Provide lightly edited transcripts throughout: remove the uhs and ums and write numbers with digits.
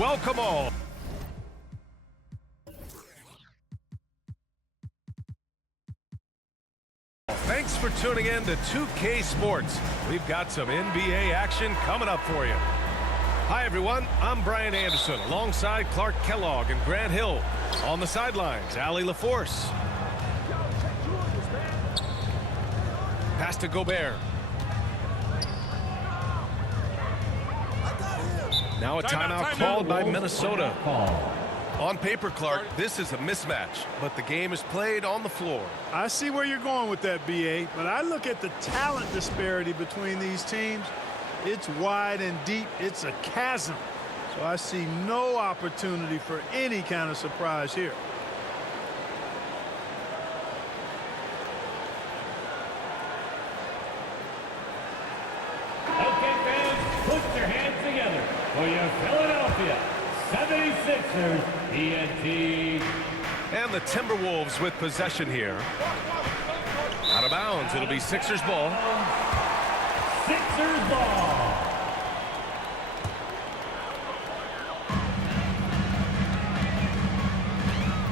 Welcome all. Thanks for tuning in to 2K Sports. We've got some NBA action coming up for you. Hi, everyone. I'm Brian Anderson alongside Clark Kellogg and Grant Hill. On the sidelines, Allie LaForce. Pass to Gobert. Now a timeout called by Minnesota. On paper, Clark, this is a mismatch, but the game is played on the floor. I see where you're going with that, B.A., but I look at the talent disparity between these teams. It's wide and deep. It's a chasm. So I see no opportunity for any kind of surprise here. Okay, fans, put your hands together for your Philadelphia 76ers ENT. And the Timberwolves with possession here. Out of bounds. It'll be Sixers ball. Sixers ball.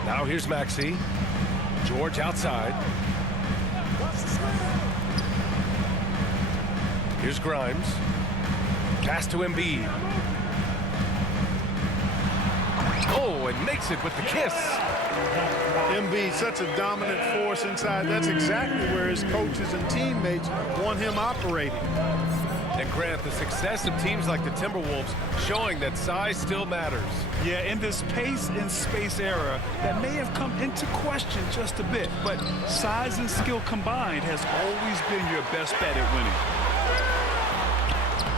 Now here's Maxey. George outside. Here's Grimes. Pass to Embiid. Oh, and makes it with the kiss. Embiid, such a dominant force inside. That's exactly where his coaches and teammates want him operating. And Grant, the success of teams like the Timberwolves showing that size still matters. Yeah, in this pace and space era, that may have come into question just a bit, but size and skill combined has always been your best bet at winning.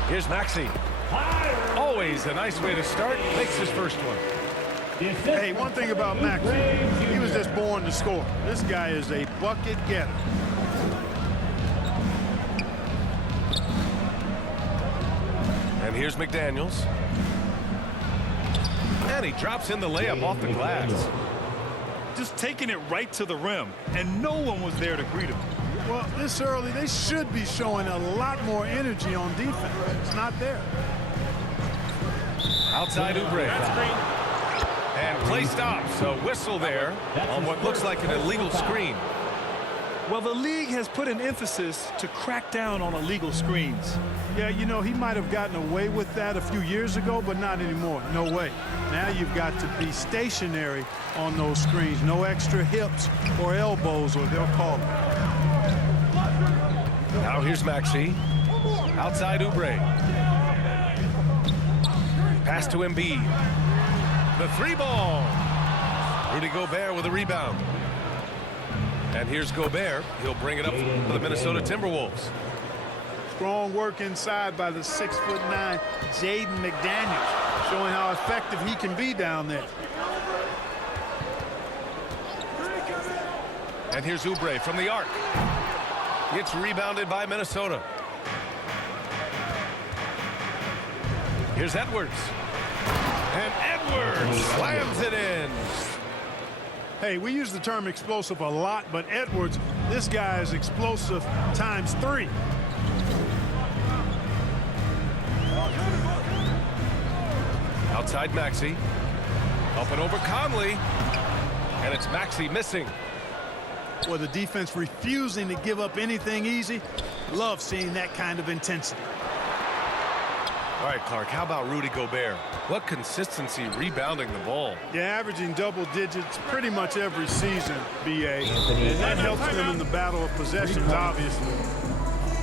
Here's Maxey. Always a nice way to start. Makes his first one. Hey, one thing about Maxey, he was just born to score. This guy is a bucket getter. And here's McDaniels. And he drops in the layup off the glass. Just taking it right to the rim, and no one was there to greet him. Well, this early, they should be showing a lot more energy on defense. It's not there. Outside Oubre. And play stops. A whistle there on what looks like an illegal screen. Well, the league has put an emphasis to crack down on illegal screens. Yeah, you know, he might have gotten away with that a few years ago, but not anymore. No way. Now you've got to be stationary on those screens. No extra hips or elbows, or they'll call it. Now here's Maxey. Outside Oubre. Pass to Embiid. The three ball. Rudy Gobert with a rebound. And here's Gobert. He'll bring it up for the Minnesota Timberwolves. Strong work inside by the 6'9" Jaden McDaniels, showing how effective he can be down there. And here's Oubre from the arc. It's rebounded by Minnesota. Here's Edwards. And Edwards slams it in. Hey, we use the term explosive a lot, but Edwards, this guy is explosive times 3. Outside Maxey. Up and over Conley. And it's Maxey missing. Well, the defense refusing to give up anything easy. Love seeing that kind of intensity. All right, Clark, how about Rudy Gobert? What consistency rebounding the ball. Yeah, averaging double digits pretty much every season, B.A. And that helps them in the battle of possessions, obviously.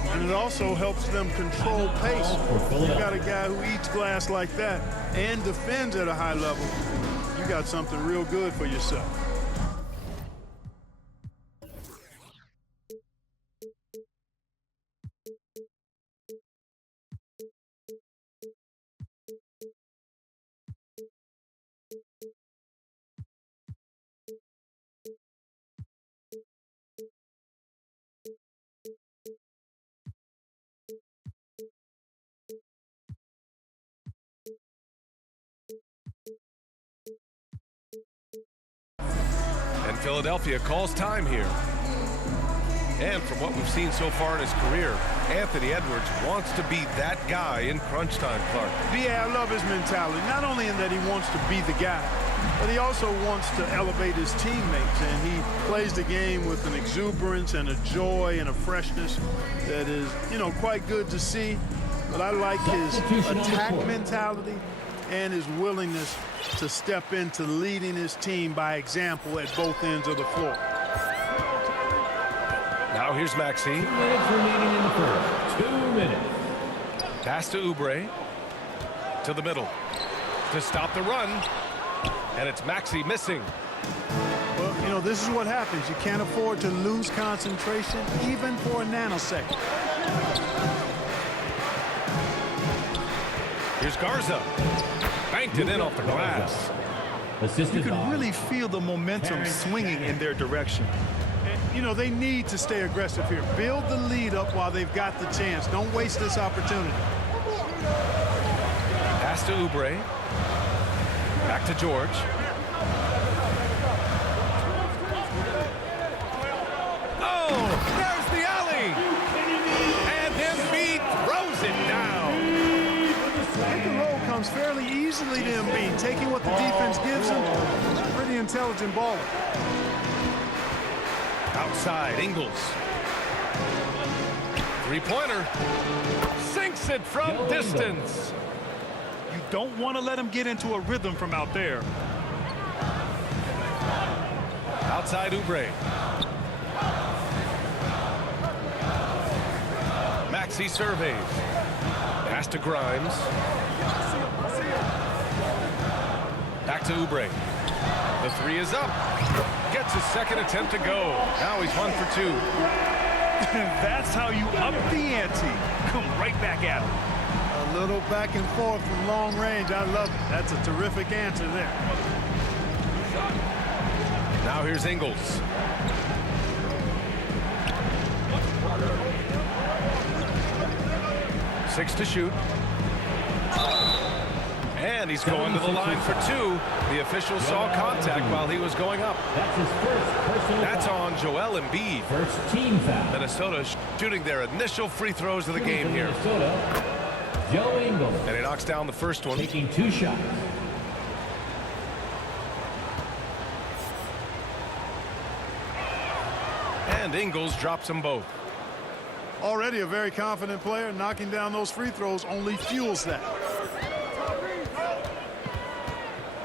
And it also helps them control pace. You got a guy who eats glass like that and defends at a high level. You got something real good for yourself. And Philadelphia calls time here. And from what we've seen so far in his career, Anthony Edwards wants to be that guy in crunch time, Clark. I love his mentality, not only in that he wants to be the guy, but he also wants to elevate his teammates, and he plays the game with an exuberance and a joy and a freshness that is, quite good to see. But I like his attack mentality and his willingness to step into leading his team by example at both ends of the floor. Now here's Maxey. 2 minutes remaining in the first. 2 minutes. Pass to Oubre. To the middle. To stop the run. And it's Maxey missing. Well, this is what happens. You can't afford to lose concentration even for a nanosecond. Here's Garza. Banked it in off the glass. You can really feel the momentum swinging in their direction. And, they need to stay aggressive here. Build the lead up while they've got the chance. Don't waste this opportunity. Pass to Oubre. Back to George. Oh, there's the alley. And Embiid throws it down. Pick and roll comes fairly easily to Embiid. Taking what the defense gives him, he's a pretty intelligent baller. Outside, Ingles. Three-pointer. Sinks it from distance. You don't want to let him get into a rhythm from out there. Outside Oubre. Maxey surveys. Pass to Grimes. Back to Oubre. The three is up. Gets his second attempt to go. Now he's 1 for 2. That's how you up the ante. Come right back at him. A little back and forth from long range. I love it. That's a terrific answer there. Now here's Ingles. Six to shoot. And he's going to the line for 2. The official saw contact while he was going up. That's his first personal That's foul. on Joel Embiid. First team foul. Minnesota shooting their initial free throws of the game here. Minnesota, Joe Ingles. And he knocks down the first one. Taking 2 shots. And Ingles drops them both. Already a very confident player. Knocking down those free throws only fuels that.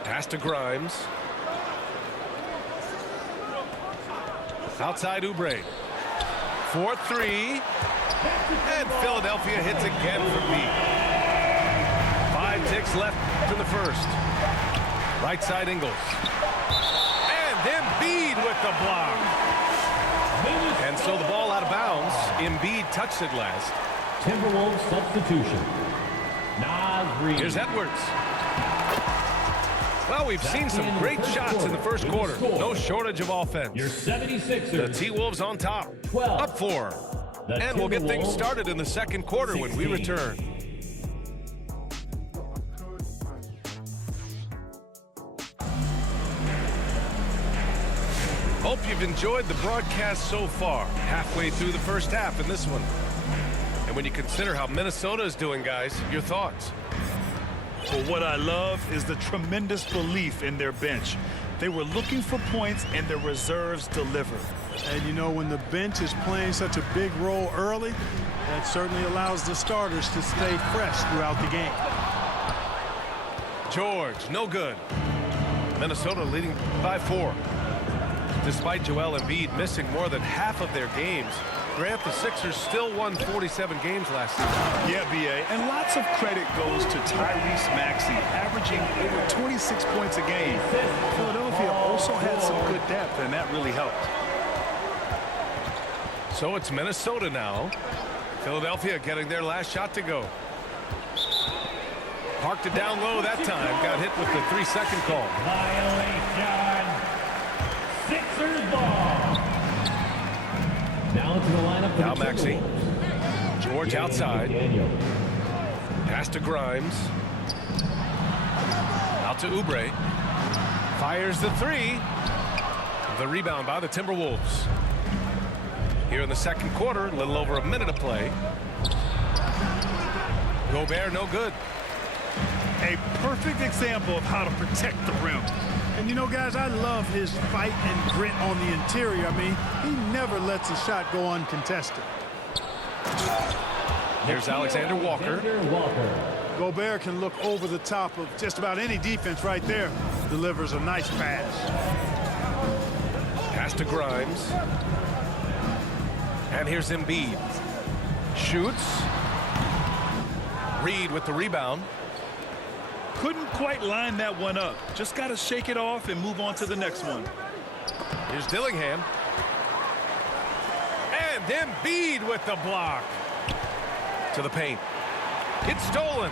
Pass to Grimes. Outside Oubre. 4-3. And Philadelphia hits again from deep. 5 ticks left in the first. Right side Ingles. And Embiid with the block. And so the ball out of bounds. Embiid touched it last. Timberwolves substitution. Nas Reed. Here's Edwards. Well, we've seen some great shots in the first quarter. No shortage of offense. Your 76ers. The T-Wolves on top. 12. Up 4. And we'll get things started in the second quarter when we return. Hope you've enjoyed the broadcast so far. Halfway through the first half in this one. And when you consider how Minnesota is doing, guys, your thoughts? Well, what I love is the tremendous belief in their bench. They were looking for points, and their reserves delivered. And when the bench is playing such a big role early, that certainly allows the starters to stay fresh throughout the game. George, no good. Minnesota leading by 4. Despite Joel Embiid missing more than half of their games, Grant, the Sixers still won 47 games last season. Yeah, B.A., and lots of credit goes to Tyrese Maxey, averaging over 26 points a game. Philadelphia also had some good depth, and that really helped. So it's Minnesota now. Philadelphia getting their last shot to go. Parked it down low that time. Got hit with the 3-second call. Violation. Sixers ball. Now into the lineup for Now the Maxey. George outside. Pass to Grimes. Out to Oubre. Fires the 3. The rebound by the Timberwolves. Here in the second quarter, a little over a minute of play. Gobert, no good. A perfect example of how to protect the rim. And you know, guys, I love his fight and grit on the interior. I mean, he never lets a shot go uncontested. Here's Alexander Walker. Gobert can look over the top of just about any defense right there. Delivers a nice pass. Pass to Grimes. And here's Embiid. Shoots. Reed with the rebound. Couldn't quite line that one up. Just got to shake it off and move on to the next one. Here's Dillingham. And Embiid with the block. To the paint. It's stolen.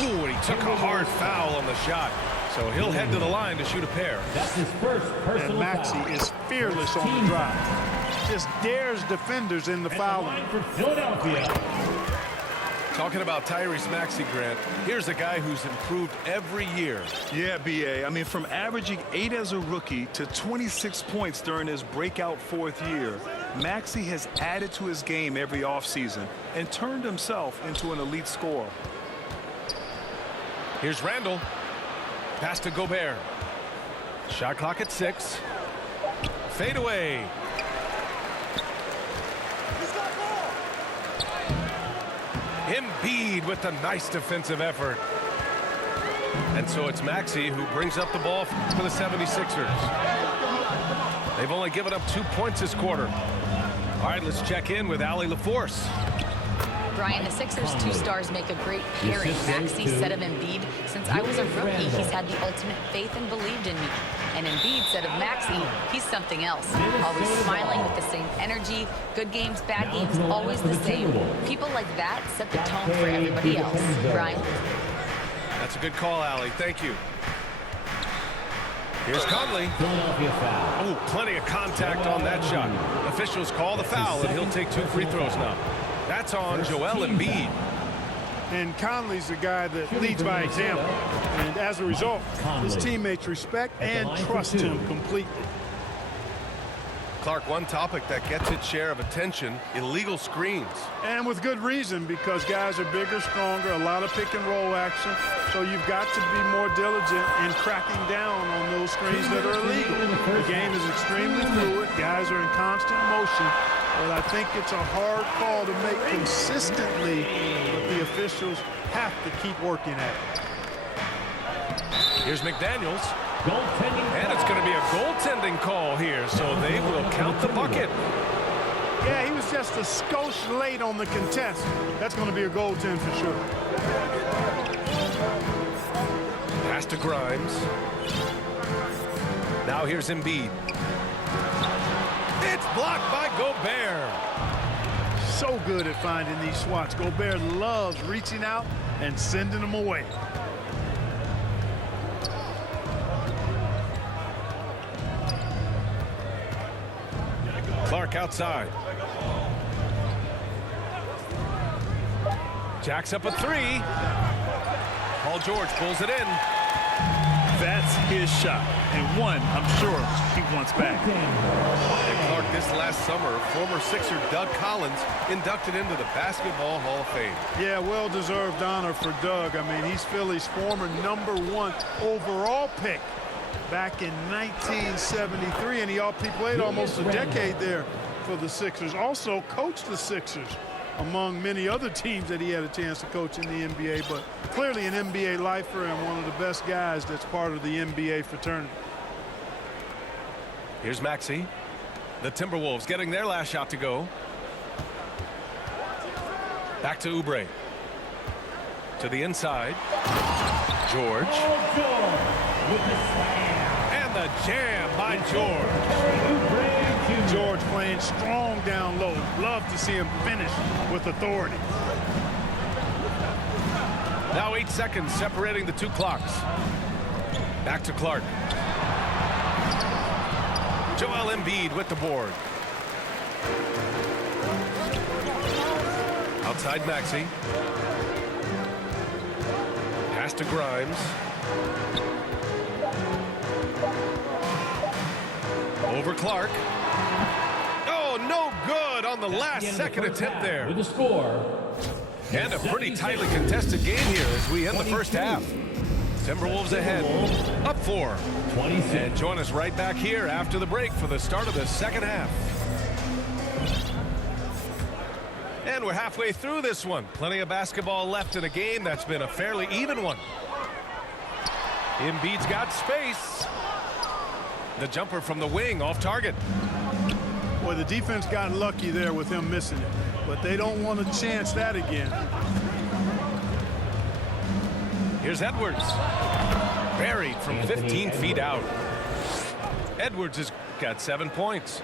Ooh, and he took a hard foul on the shot. So he'll head to the line to shoot a pair. That's his first personal And Maxey foul. is fearless on the drive. Just dares defenders in the foul line. For Philadelphia. Talking about Tyrese Maxey, Grant, here's a guy who's improved every year. Yeah, B.A. I mean, from averaging 8 as a rookie to 26 points during his breakout 4th year, Maxey has added to his game every offseason and turned himself into an elite scorer. Here's Randall. Pass to Gobert. Shot clock at 6. Fade away. Embiid with a nice defensive effort. And so it's Maxey who brings up the ball for the 76ers. They've only given up 2 points this quarter. All right, let's check in with Allie LaForce. Brian, the Sixers' 2 stars make a great pairing. Maxey said of Embiid, since I was a rookie, he's had the ultimate faith and believed in me. And Embiid said of Maxey, he's something else. Always smiling with the same energy. Good games, bad games, always the same. People like that set the tone for everybody else. Brian? That's a good call, Allie. Thank you. Here's Conley. Oh, plenty of contact on that shot. Officials call the foul, and he'll take 2 free throws now. That's on Joel Embiid. And Conley's the guy that leads by example. And as a result, his teammates respect and trust him completely. Clark, one topic that gets its share of attention, illegal screens. And with good reason, because guys are bigger, stronger, a lot of pick and roll action. So you've got to be more diligent in cracking down on those screens that are illegal. The game is extremely fluid. Guys are in constant motion. But I think it's a hard call to make consistently, but the officials have to keep working at it. Here's McDaniels. And it's going to be a goaltending call here, so they will count the bucket. Yeah, he was just a skosh late on the contest. That's going to be a goaltend for sure. Pass to Grimes. Now here's Embiid. It's blocked by Gobert. So good at finding these swats. Gobert loves reaching out and sending them away. Clark outside. Jacks up a 3. Paul George pulls it in. That's his shot, and one I'm sure he wants back. And Clark, this last summer, former Sixer Doug Collins inducted into the Basketball Hall of Fame. Yeah, well-deserved honor for Doug. I mean, he's Philly's former #1 overall pick back in 1973, and he played almost a decade there for the Sixers. Also coached the Sixers, among many other teams that he had a chance to coach in the NBA, but clearly an NBA lifer and one of the best guys that's part of the NBA fraternity. Here's Maxey. The Timberwolves getting their last shot to go. Back to Oubre. To the inside. George. And the jam by George. George playing strong down low. Love to see him finish with authority. Now 8 seconds separating the 2 clocks. Back to Clark. Joel Embiid with the board. Outside Maxey. Pass to Grimes. Over Clark. Oh, no good on the last second attempt there. With the score. And a pretty tightly contested game here as we end the first half. Timberwolves ahead, up 4. 26. And join us right back here after the break for the start of the second half. And we're halfway through this one. Plenty of basketball left in a game that's been a fairly even one. Embiid's got space. The jumper from the wing off target. Boy, the defense got lucky there with him missing it, but they don't want to chance that again. Here's Edwards. Buried from 15 feet out. Edwards has got 7 points.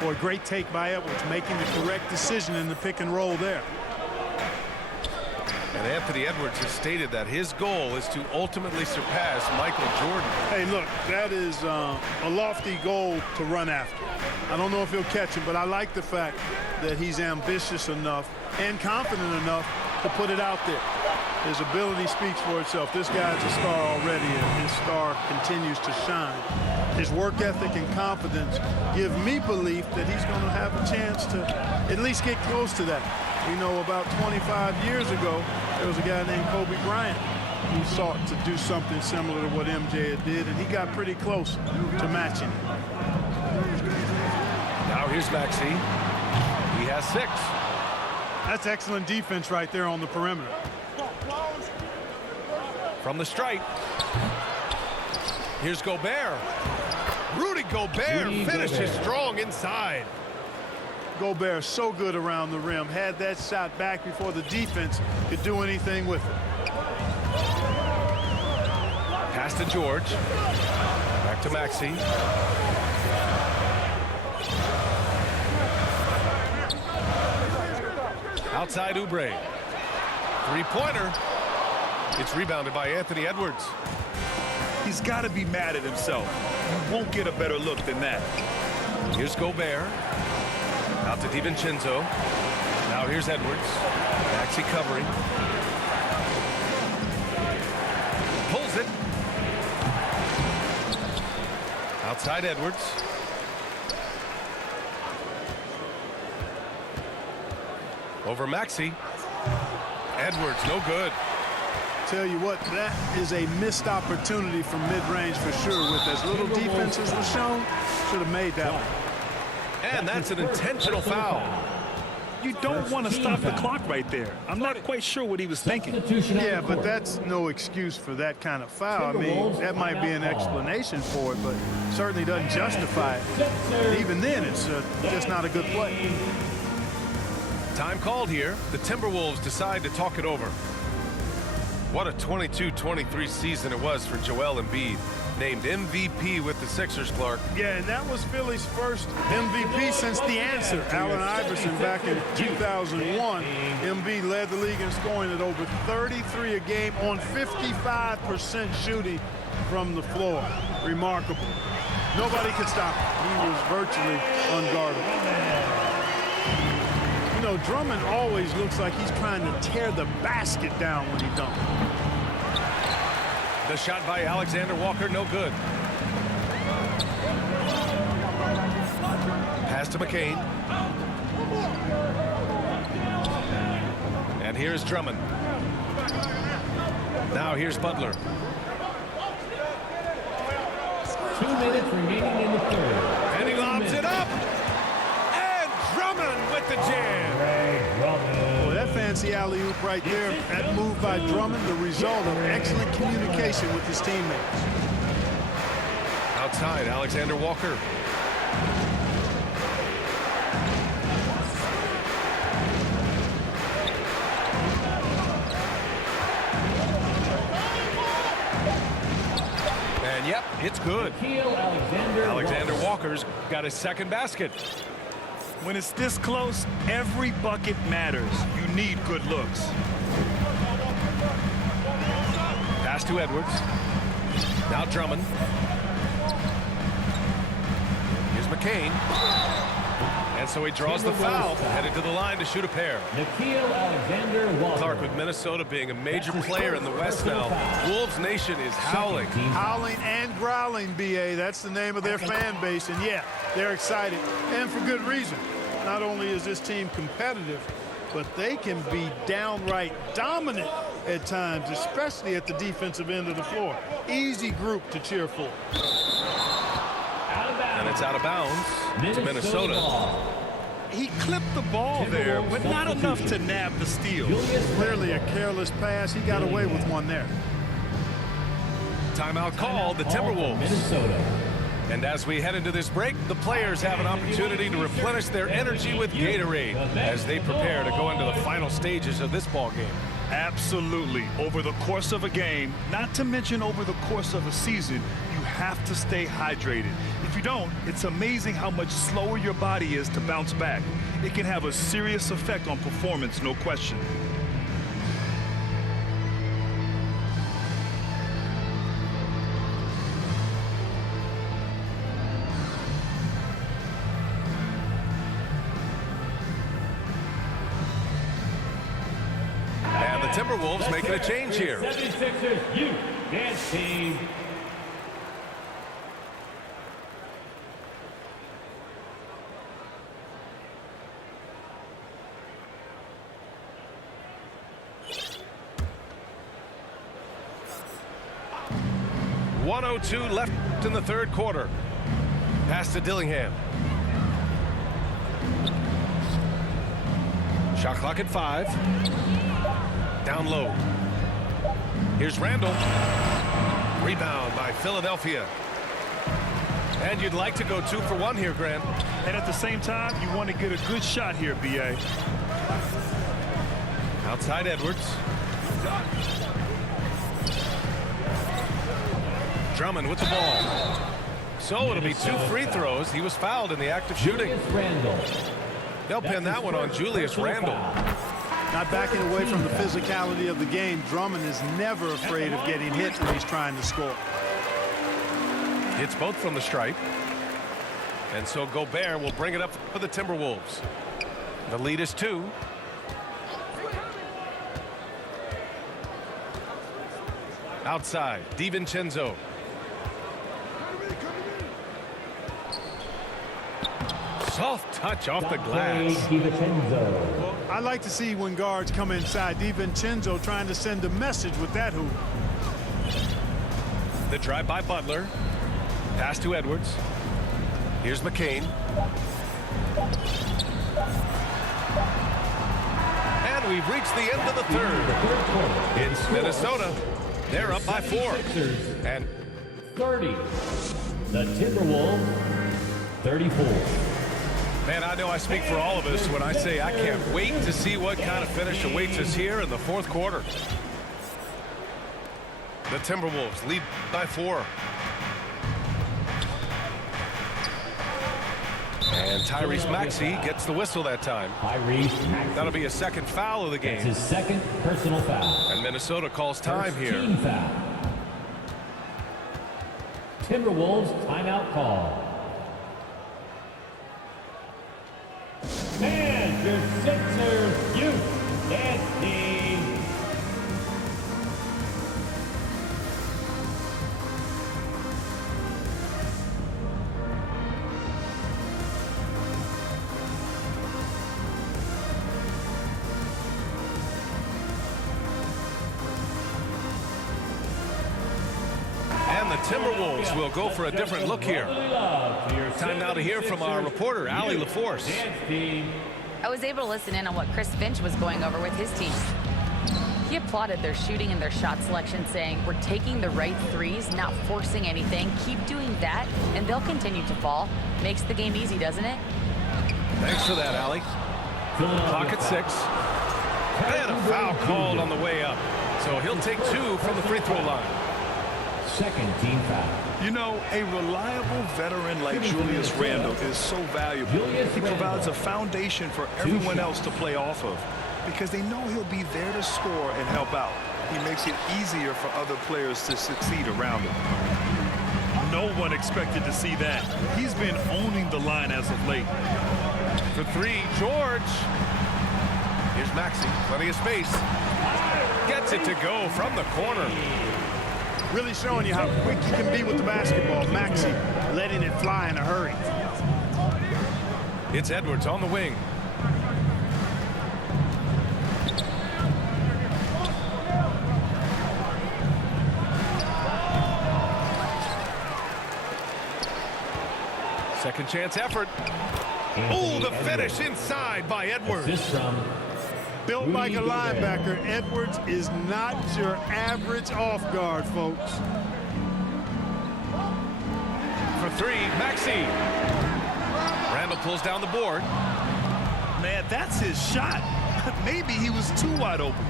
Boy, great take by Edwards, making the correct decision in the pick and roll there. And Anthony Edwards has stated that his goal is to ultimately surpass Michael Jordan. Hey, look, that is a lofty goal to run after. I don't know if he'll catch him, but I like the fact that he's ambitious enough and confident enough to put it out there. His ability speaks for itself. This guy's a star already, and his star continues to shine. His work ethic and confidence give me belief that he's going to have a chance to at least get close to that. We know about 25 years ago, there was a guy named Kobe Bryant who sought to do something similar to what MJ did, and he got pretty close to matching it. Now here's Maxey. He has 6. That's excellent defense right there on the perimeter. From the stripe. Here's Gobert. Rudy Gobert finishes strong inside. Gobert so good around the rim. Had that shot back before the defense could do anything with it. Pass to George. Back to Maxey. Outside Oubre. Three-pointer. It's rebounded by Anthony Edwards. He's got to be mad at himself. You won't get a better look than that. Here's Gobert. Out to DiVincenzo. Now here's Edwards. Maxey covering. Pulls it. Outside Edwards. Over Maxey. Edwards, no good. Tell you what, that is a missed opportunity from mid-range for sure. With as little defense as was shown, should have made that one. And that's an intentional foul. You don't want to stop the clock right there. I'm not quite sure what he was thinking. Yeah, but that's no excuse for that kind of foul. I mean, that might be an explanation for it, but certainly doesn't justify it. And even then, it's just not a good play. Time called here. The Timberwolves decide to talk it over. What a 22-23 season it was for Joel Embiid. Named MVP with the Sixers, Clark. Yeah, and that was Philly's first MVP since the answer. Allen Iverson back in 2001. Embiid led the league in scoring at over 33 a game on 55% shooting from the floor. Remarkable. Nobody could stop him. He was virtually unguardable. You know, Drummond always looks like he's trying to tear the basket down when he dunks. The shot by Alexander Walker, no good. Pass to McCain. And here's Drummond. Now here's Butler. 2 minutes remaining in the third. And he lobs it up. And Drummond with the jam. Boy, that fancy alley-oop right there, that move by Drummond, the result of excellent communication with his teammates. Outside, Alexander Walker. And yep, it's good. Alexander Walker's got his second basket. When it's this close, every bucket matters. You need good looks. Pass to Edwards. Now Drummond. Here's McCain. And so he draws the foul, headed to the line to shoot a pair. Clark, with Minnesota being a major player in the West now, Wolves Nation is howling. Howling and growling, B.A. That's the name of their fan base. And, yeah, they're excited, and for good reason. Not only is this team competitive, but they can be downright dominant at times, especially at the defensive end of the floor. Easy group to cheer for. And it's out of bounds to Minnesota. He clipped the ball there, but not enough to nab the steal. Clearly a careless pass. He got away with one there. Timeout called, the Timberwolves. And as we head into this break, the players have an opportunity to replenish their energy with Gatorade as they prepare to go into the final stages of this ball game. Absolutely. Over the course of a game, not to mention over the course of a season, you have to stay hydrated. If you don't, it's amazing how much slower your body is to bounce back. It can have a serious effect on performance, no question. And the Timberwolves making a change here. 76ers youth dance team. .102 left in the third quarter. Pass to Dillingham. Shot clock at 5. Down low. Here's Randall. Rebound by Philadelphia. And you'd like to go 2 for 1 here, Grant. And at the same time, you want to get a good shot here, B.A. Outside Edwards. Drummond with the ball. So it'll be 2 free throws. He was fouled in the act of shooting. They'll pin that one on Julius Randle. Not backing away from the physicality of the game. Drummond is never afraid of getting hit when he's trying to score. Hits both from the stripe. And so Gobert will bring it up for the Timberwolves. The lead is 2. Outside, DiVincenzo. Soft touch off the glass. Well, I like to see when guards come inside. DiVincenzo trying to send a message with that hoop. The drive by Butler. Pass to Edwards. Here's McCain. And we've reached the end of the third. It's Minnesota. They're up by 4. And 30. The Timberwolves 34. man, I know I speak for all of us when I say I can't wait to see what kind of finish awaits us here in the fourth quarter. The Timberwolves lead by 4. And Tyrese Maxey gets the whistle that time. That'll be a second foul of the game. That's his second personal foul. And Minnesota calls time here. Team foul. Timberwolves timeout call. And your Sixers youth dance team. And the Timberwolves will go for a different look here. Time now to hear from our reporter, Allie LaForce. I was able to listen in on what Chris Finch was going over with his team. He applauded their shooting and their shot selection, saying, "We're taking the right threes, not forcing anything. Keep doing that, and they'll continue to fall." Makes the game easy, doesn't it? Thanks for that, Allie. Clock at 6. And a foul called on the way up. So he'll take 2 from the free throw line. Second team foul. You know, a reliable veteran like Julius Randle is so valuable. He provides a foundation for everyone else to play off of because they know he'll be there to score and help out. He makes it easier for other players to succeed around him. No one expected to see that. He's been owning the line as of late. For three, George. Here's Maxey, plenty of space. Gets it to go from the corner. Really showing you how quick he can be with the basketball. Maxey letting it fly in a hurry. It's Edwards on the wing. Second chance effort. Oh, the finish inside by Edwards. Built like a linebacker, Edwards is not your average off guard, folks. For three, Maxey. Randall pulls down the board. Man, that's his shot. Maybe he was too wide open.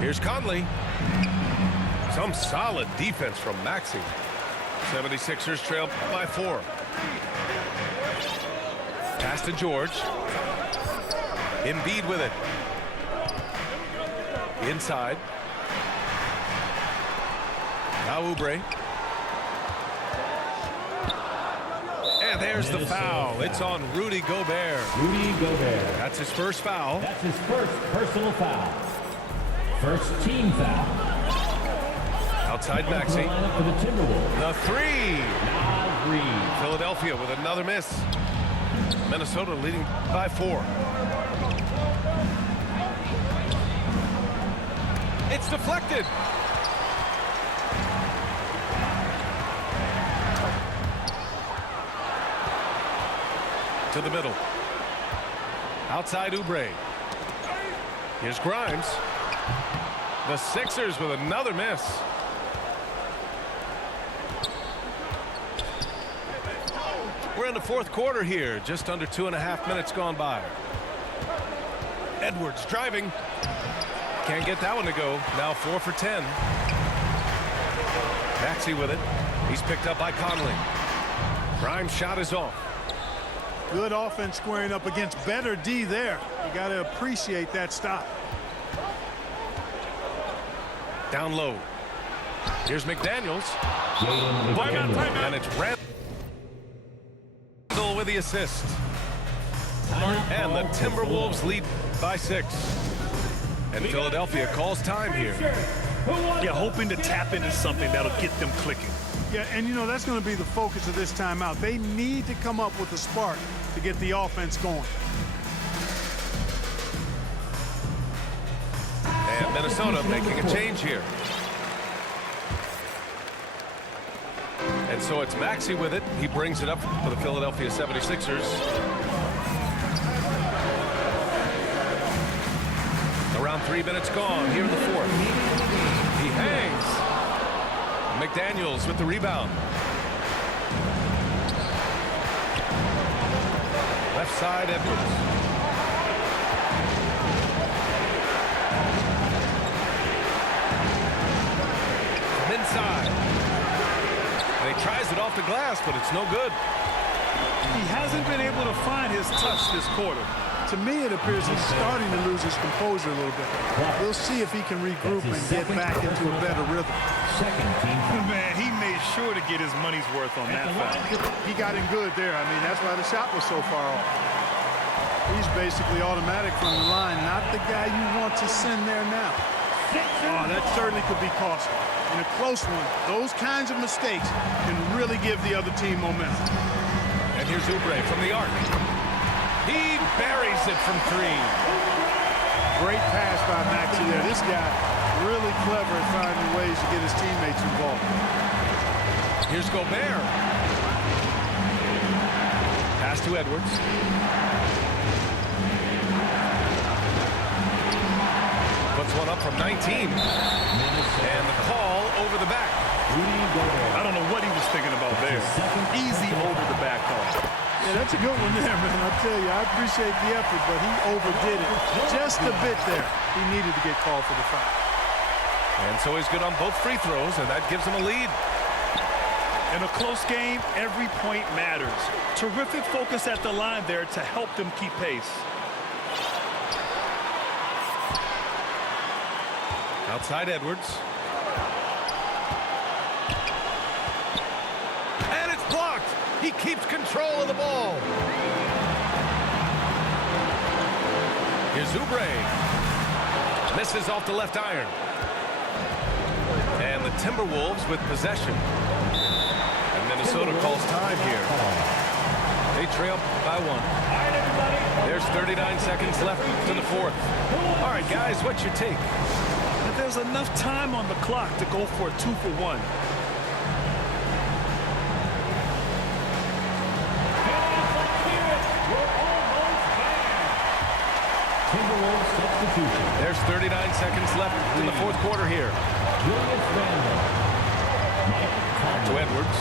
Here's Conley. Some solid defense from Maxey. 76ers trail by 4. Pass to George. Embiid with it. Inside. Now Oubre. And there's the foul. It's on Rudy Gobert. Rudy Gobert. That's his first foul. That's his first personal foul. First team foul. Outside Maxey. For the Timberwolves. The three. Naz Reid. Philadelphia with another miss. Minnesota leading by 4. It's deflected. To the middle. Outside Oubre. Here's Grimes. The Sixers with another miss. We're in the fourth quarter here. Just under 2.5 minutes gone by. Edwards driving. Can't get that one to go. Now 4 for 10. Maxey with it. He's picked up by Conley. Grimes' shot is off. Good offense squaring up against better D there. You got to appreciate that stop. Down low. Here's McDaniels. And it's Randall with the assist. And the Timberwolves lead by 6. And Philadelphia calls time here. Yeah, hoping to tap into something that'll get them clicking. Yeah, and you know, that's going to be the focus of this timeout. They need to come up with a spark to get the offense going. And Minnesota making a change here. And so it's Maxey with it. He brings it up for the Philadelphia 76ers. Around 3 minutes gone here in the fourth. He hangs. McDaniels with the rebound. Left side, Edwards. From inside. And he tries it off the glass, but it's no good. He hasn't been able to find his touch this quarter. To me, it appears he's starting to lose his composure a little bit. We'll see if he can regroup and get back into a better rhythm. Man, he made sure to get his money's worth on that foul. He got in good there. I mean, that's why the shot was so far off. He's basically automatic from the line, not the guy you want to send there now. Oh, that certainly could be costly. In a close one, those kinds of mistakes can really give the other team momentum. And here's Oubre from the arc. He buries it from 3. Great pass by Maxey there. This guy really clever at finding ways to get his teammates involved. Here's Gobert. Pass to Edwards. Puts one up from 19. And the call over the back. I don't know what he was thinking about there. Easy over the back call. Yeah, that's a good one there, man. I tell you, I appreciate the effort, but he overdid it just a bit there. He needed to get called for the foul. And so he's good on both free throws, and that gives him a lead. In a close game, every point matters. Terrific focus at the line there to help them keep pace. Outside Edwards. And it's blocked. He keeps control of the ball. Here's Oubre. Misses off the left iron. And the Timberwolves with possession. And Minnesota calls time here. They trail by 1. There's 39 seconds left to the fourth. All right, guys, what's your take? But there's enough time on the clock to go for a 2-for-1. Timberwolves substitution. There's 39 seconds left in the fourth quarter here. Julius Randle. Back to Edwards.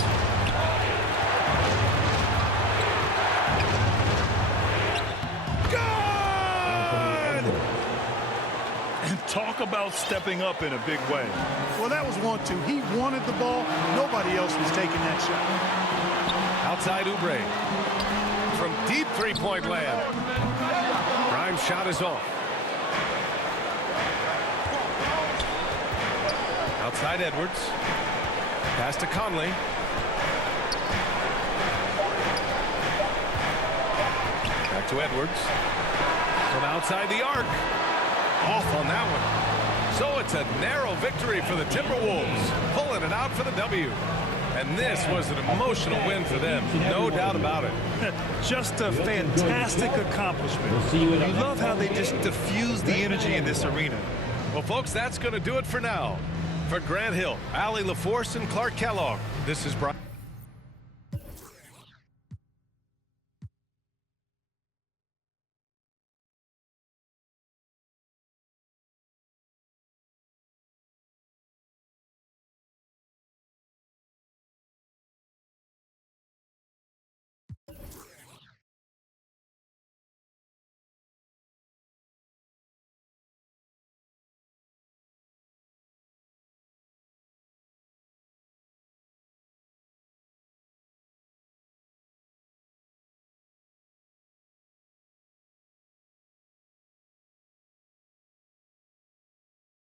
Good! And talk about stepping up in a big way. Well, that was 1-2. He wanted the ball. Nobody else was taking that shot. Outside Oubre. From deep three-point land. Grimes' shot is off. Outside Edwards. Pass to Conley. Back to Edwards. From outside the arc. Off on that one. So it's a narrow victory for the Timberwolves. Pulling it out for the W. And this was an emotional win for them. No doubt about it. Just a fantastic accomplishment. We'll see you in You love how they just diffuse the energy in this arena. Well, folks, that's going to do it for now. For Grant Hill, Allie LaForce, and Clark Kellogg, this is Brian.